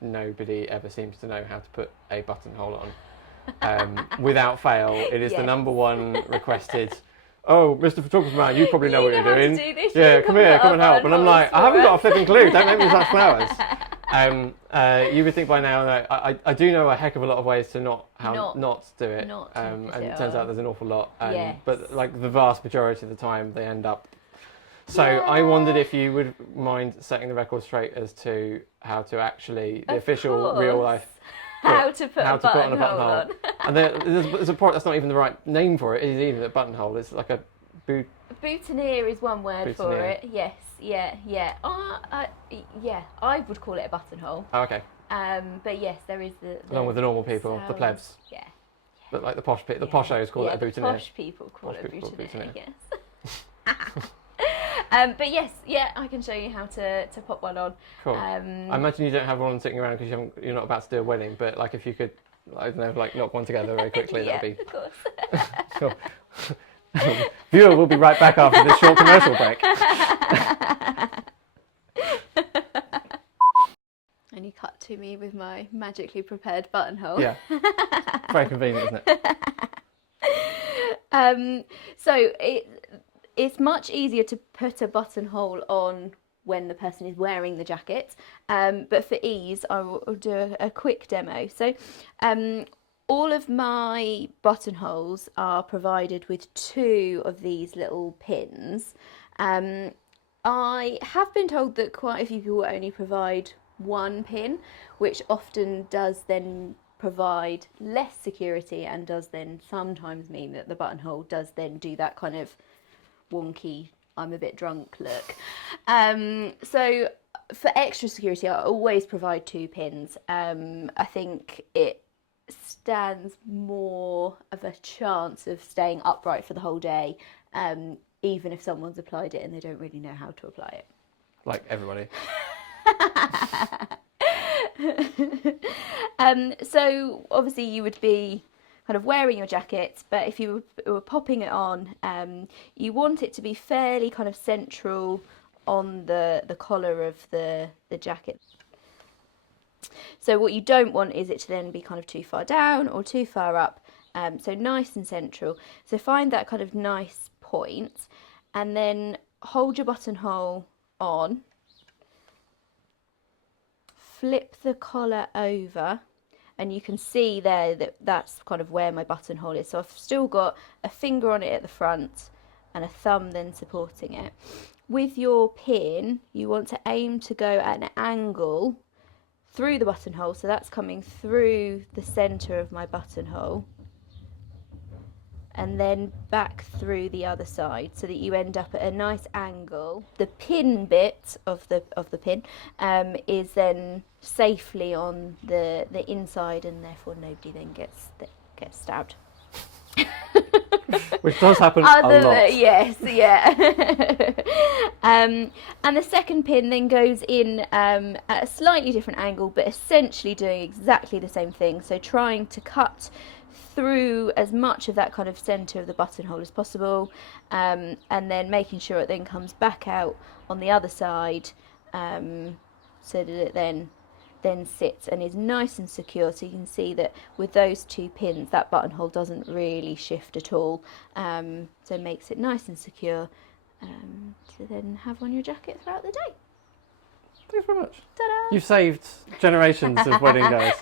nobody ever seems to know how to put a buttonhole on. Without fail, it is the number one requested. Oh, Mr. Photographer Man, you probably know what you're doing. Do this, yeah, come here, come and help. And I'm like, I haven't got a flipping clue. Don't make me touch flowers. You would think by now that I do know a heck of a lot of ways to not do it. And it turns out there's an awful lot. But like the vast majority of the time, they end up. So I wondered if you would mind setting the record straight as to how to actually the official real life. How to put a buttonhole on. And there's a part that's not even the right name for it. It's even a buttonhole. It's like a boutonniere is one word for it. Yes, yeah. I would call it a buttonhole. Oh, okay. But yes, there is the along with the normal people, the plebs. Yeah. But like the posh people, the poshos call it a boutonniere. Posh people call it a boutonniere. Yes. But yes, I can show you how to pop one on. Cool. I imagine you don't have one sitting around because you're not about to do a wedding. But like if you could, I don't know, like knock one together very quickly, that'd be. Of course. Sure. Viewer, we'll be right back after this short commercial break. And you cut to me with my magically prepared buttonhole. Yeah. Very convenient, isn't it? So it's much easier to put a buttonhole on when the person is wearing the jacket, but for ease I will do a quick demo. So all of my buttonholes are provided with 2 of these little pins. I have been told that quite a few people only provide 1 pin, which often does then provide less security and does then sometimes mean that the buttonhole does then do that kind of wonky, I'm a bit drunk look. So for extra security, I always provide 2 pins. I think it stands more of a chance of staying upright for the whole day, even if someone's applied it and they don't really know how to apply it. Like everybody. So obviously you would be kind of wearing your jacket, but if you were popping it on, you want it to be fairly kind of central on the collar of the jacket. So what you don't want is it to then be kind of too far down or too far up, so nice and central. So find that kind of nice point and then hold your buttonhole on, flip the collar over, and you can see there that that's kind of where my buttonhole is. So I've still got a finger on it at the front and a thumb then supporting it. With your pin, you want to aim to go at an angle through the buttonhole, so that's coming through the centre of my buttonhole, and then back through the other side so that you end up at a nice angle. The pin bit of the pin is then safely on the inside, and therefore nobody then gets stabbed. Which does happen a lot. Yes, yeah. And the second pin then goes in at a slightly different angle, but essentially doing exactly the same thing. So trying to cut through as much of that kind of centre of the buttonhole as possible, and then making sure it then comes back out on the other side, so that it then sits and is nice and secure. So you can see that with those 2 pins, that buttonhole doesn't really shift at all, so it makes it nice and secure to then have on your jacket throughout the day. Thanks very much. Ta-da! You've saved generations of wedding guys.